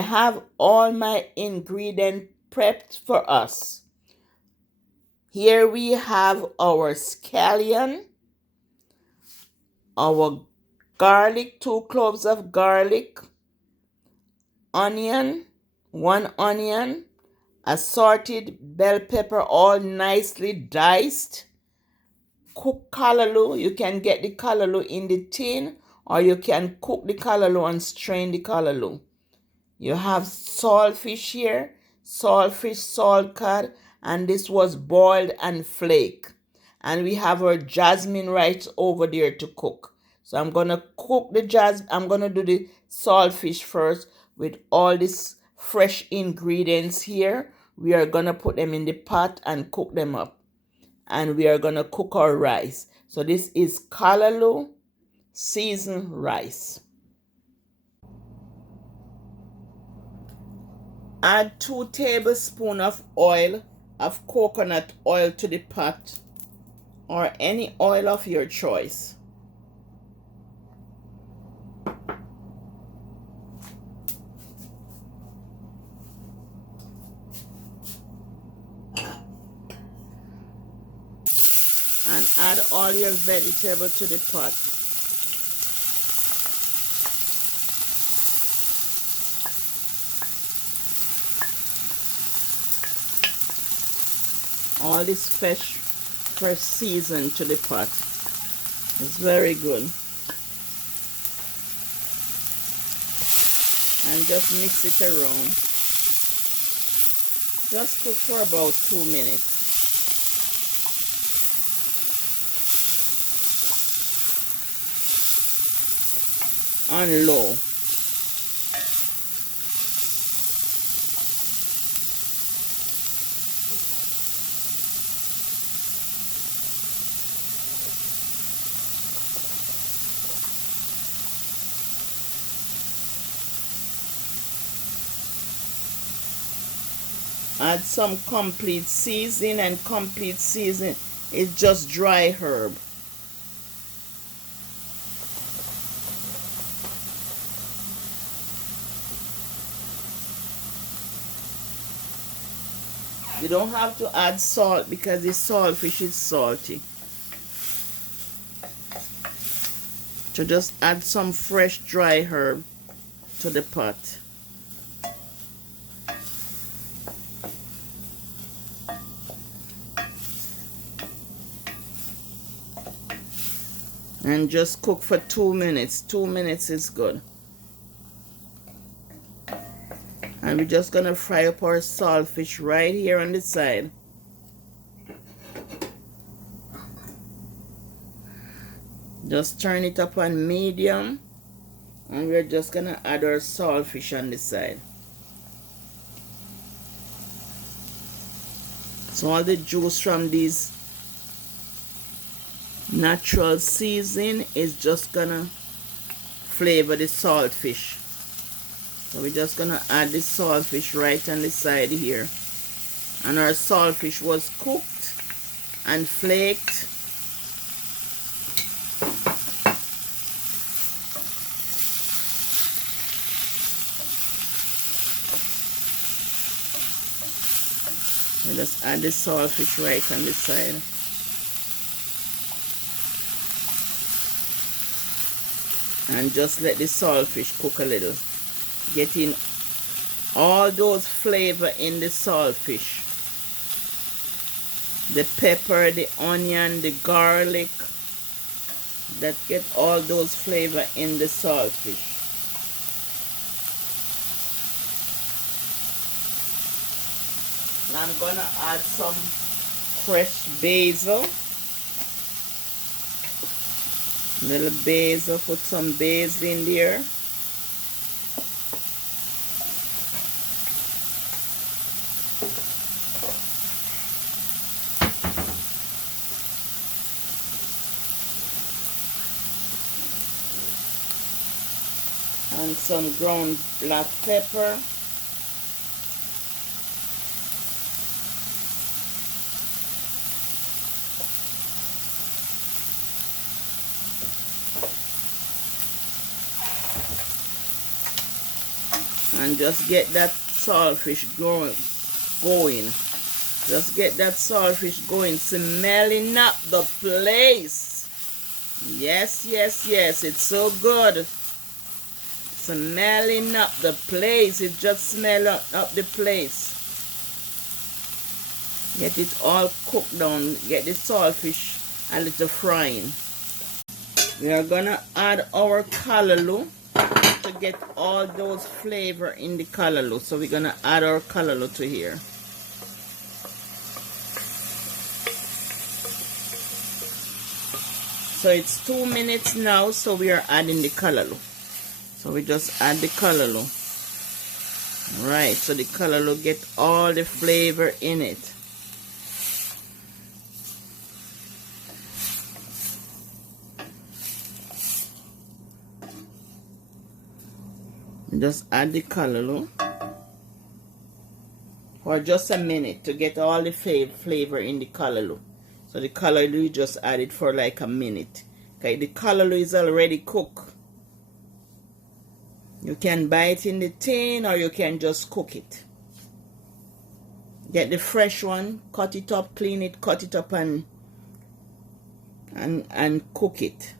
have all my ingredients prepped for us. Here we have our scallion, our garlic, 2 cloves of garlic, onion, 1 onion, assorted bell pepper, all nicely diced, cooked callaloo. You can get the callaloo in the tin, or you can cook the callaloo and strain the callaloo. You have saltfish here, saltfish, salt cod, and this was boiled and flake. And we have our jasmine right over there to cook. So I'm gonna cook I'm gonna do the saltfish first with all these fresh ingredients here. We are gonna put them in the pot and cook them up. And we are gonna cook our rice. So this is callaloo seasoned rice. Add 2 tablespoons of oil, of coconut oil to the pot, or any oil of your choice. And add all your vegetables to the pot. All this fresh season to the pot. It's very good. And just mix it around. Just cook for about 2 minutes. On low. Add some complete seasoning, and complete seasoning is just dry herb. You don't have to add salt because the saltfish is salty. So just add some fresh dry herb to the pot. And just cook for 2 minutes. 2 minutes is good. And we're just gonna fry up our saltfish right here on the side. Just turn it up on medium, and we're just gonna add our saltfish on the side. So all the juice from these natural seasoning is just gonna flavor the saltfish. So we're just gonna add the saltfish right on the side here. And our saltfish was cooked and flaked. We just add the saltfish right on the side. And just let the saltfish cook a little, getting all those flavor in the saltfish, the pepper, the onion, the garlic, that get all those flavor in the saltfish. Now I'm gonna add some fresh basil. Little basil, put some basil in there. And some ground black pepper. And just get that saltfish going. Just get that saltfish going, smelling up the place. Yes, yes, yes, it's so good. Smelling up the place. It just smells up the place. Get it all cooked down. Get the saltfish a little frying. We are gonna add our callaloo to get all those flavor in the callaloo. So we're gonna add our callaloo to here. So it's 2 minutes now, so we are adding the callaloo. So we just add the callaloo. Right, so the callaloo get all the flavor in it. Just add the callaloo for just a minute to get all the flavor in the callaloo. So the callaloo you just add it for like a minute. Okay, the callaloo is already cooked. You can buy it in the tin or you can just cook it. Get the fresh one, cut it up, clean it, cut it up and cook it.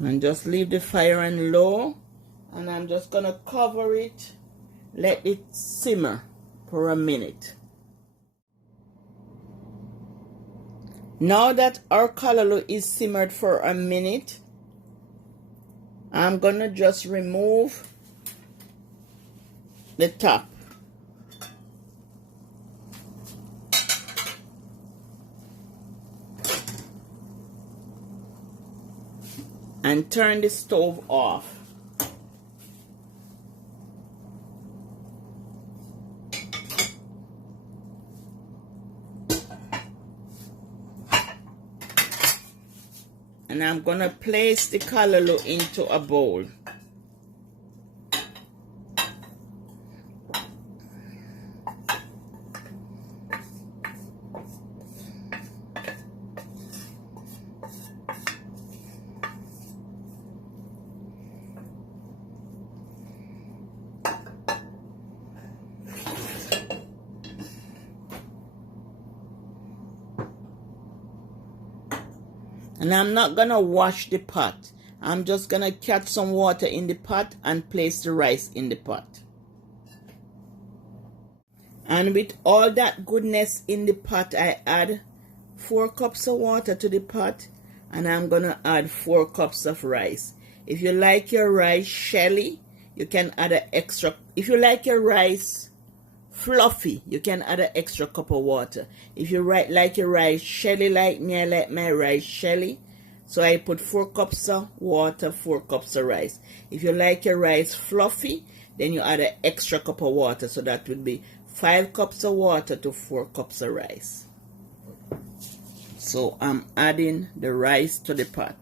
And just leave the fire on low, and I'm just gonna cover it, let it simmer for a minute. Now that our callaloo is simmered for a minute, I'm gonna just remove the top. And turn the stove off. And I'm gonna place the callaloo into a bowl. And I'm not gonna wash the pot. I'm just gonna catch some water in the pot and place the rice in the pot. And with all that goodness in the pot, I add 4 cups of water to the pot, and I'm gonna add 4 cups of rice. If you like your rice shelly, you can add an extra. If you like your rice fluffy, you can add an extra cup of water. If you like your rice shelly like me, I like my rice shelly, so I put 4 cups of water, 4 cups of rice. If you like your rice fluffy, then you add an extra cup of water, so that would be 5 cups of water to 4 cups of rice. So I'm adding the rice to the pot,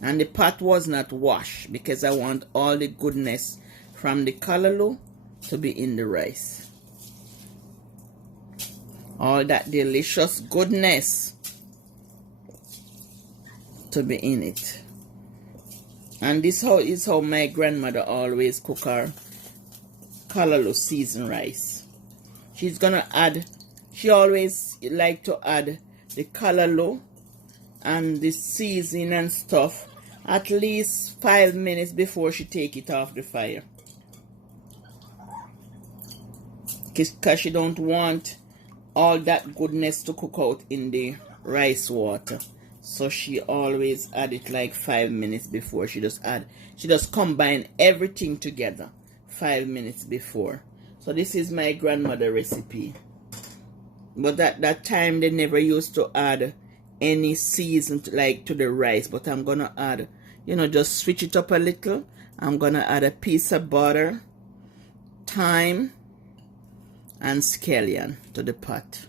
and the pot was not washed because I want all the goodness from the callaloo to be in the rice. All that delicious goodness to be in it. And this is how my grandmother always cook her callaloo seasoned rice. She always like to add the callaloo and the seasoning and stuff at least 5 minutes before she take it off the fire. Because she don't want all that goodness to cook out in the rice water. So she always add it like 5 minutes before. She just combine everything together 5 minutes before. So this is my grandmother recipe. But at that time they never used to add any season to the rice. But I'm gonna add, just switch it up a little. I'm gonna add a piece of butter, thyme, and scallion to the pot.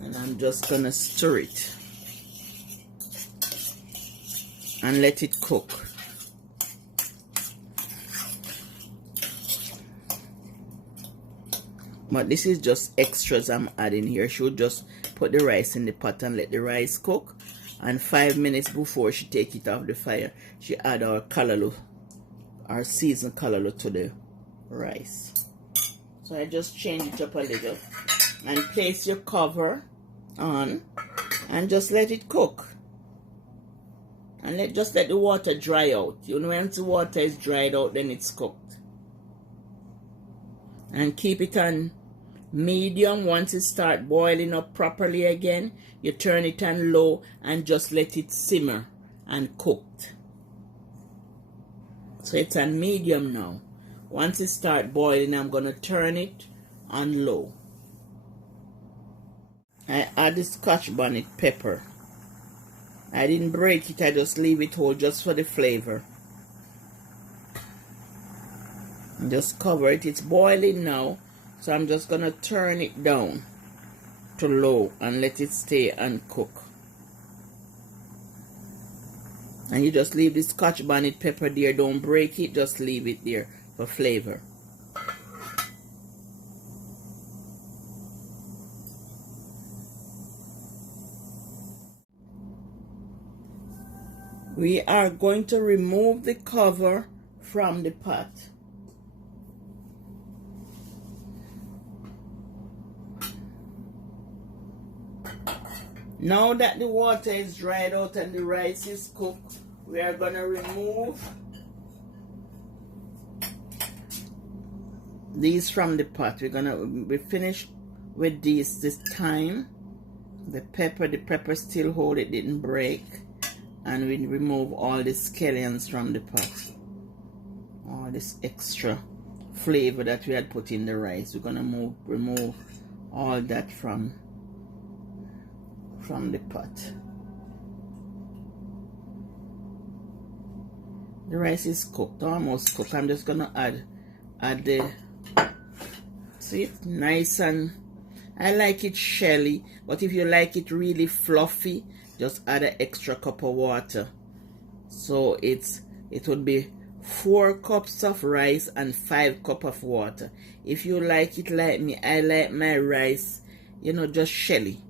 And I'm just gonna stir it and let it cook. But this is just extras I'm adding here. She would just put the rice in the pot and let the rice cook. And 5 minutes before she take it off the fire, she add our callaloo, our seasoned callaloo to the rice. So I just change it up a little and place your cover on and just let it cook. And just let the water dry out. You know, once the water is dried out, then it's cooked. And keep it on medium. Once it starts boiling up properly again, you turn it on low and just let it simmer and cooked. So it's on medium now. Once it starts boiling, I'm going to turn it on low. I add the Scotch bonnet pepper. I didn't break it, I just leave it whole just for the flavor. And just cover it. It's boiling now, so I'm just going to turn it down to low and let it stay and cook. And you just leave the Scotch bonnet pepper there. Don't break it, just leave it there for flavor. We are going to remove the cover from the pot. Now that the water is dried out and the rice is cooked, we are going to remove these from the pot. We're going to be finished with these this time. The pepper still hold, it didn't break. And we remove all the scallions from the pot. All this extra flavor that we had put in the rice. We're gonna remove all that from the pot. The rice is cooked, almost cooked. I'm just gonna add the, see it, nice, and I like it shelly, but if you like it really fluffy, just add an extra cup of water. So it would be 4 cups of rice and 5 cups of water. If you like it like me, I like my rice, you know, just shelly.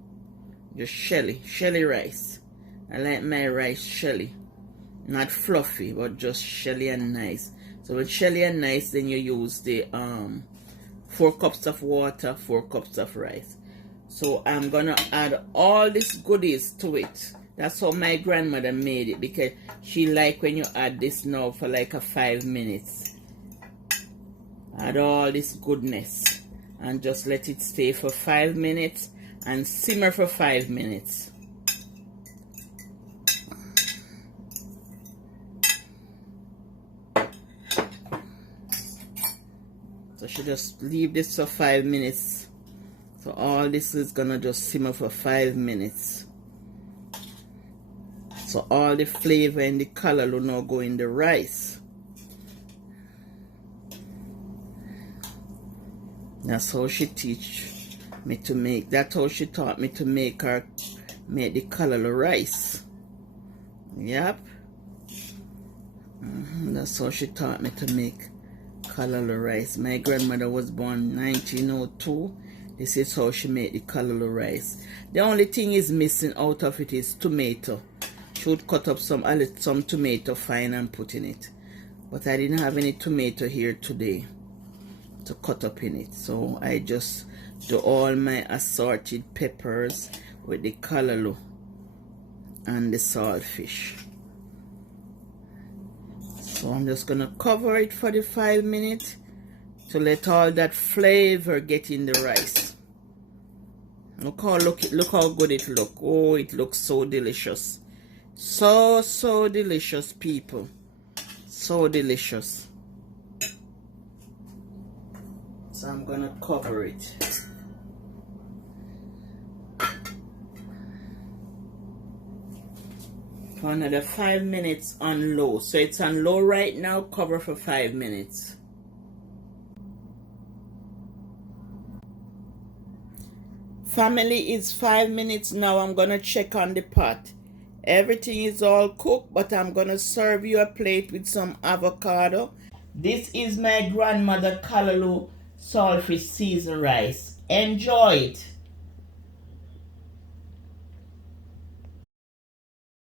Just shelly rice. I like my rice shelly. Not fluffy, but just shelly and nice. So with shelly and nice, then you use the 4 cups of water, 4 cups of rice. So I'm gonna add all these goodies to it. That's how my grandmother made it, because she like when you add this now for like a 5 minutes. Add all this goodness and just let it stay for 5 minutes and simmer for 5 minutes. So she just leave this for 5 minutes. So all this is gonna just simmer for 5 minutes. So all the flavor and the color will now go in the rice. That's how she teach me to make. That's how she taught me to make the callaloo rice. Yep. That's how she taught me to make callaloo rice. My grandmother was born 1902. This is how she made the callaloo rice. The only thing is missing out of it is tomato. She would cut up some tomato fine and put in it. But I didn't have any tomato here today to cut up in it. So I just do all my assorted peppers with the callaloo and the saltfish. So I'm just going to cover it for the 5 minutes to let all that flavor get in the rice. Look how good it looks. Oh, it looks so delicious. So delicious, people. So delicious. So I'm gonna cover it. For another 5 minutes on low. So it's on low right now. Cover for 5 minutes. Family, it's 5 minutes now. I'm gonna check on the pot. Everything is all cooked, but I'm gonna serve you a plate with some avocado. This is my grandmother callaloo saltfish seasoned rice. Enjoy it.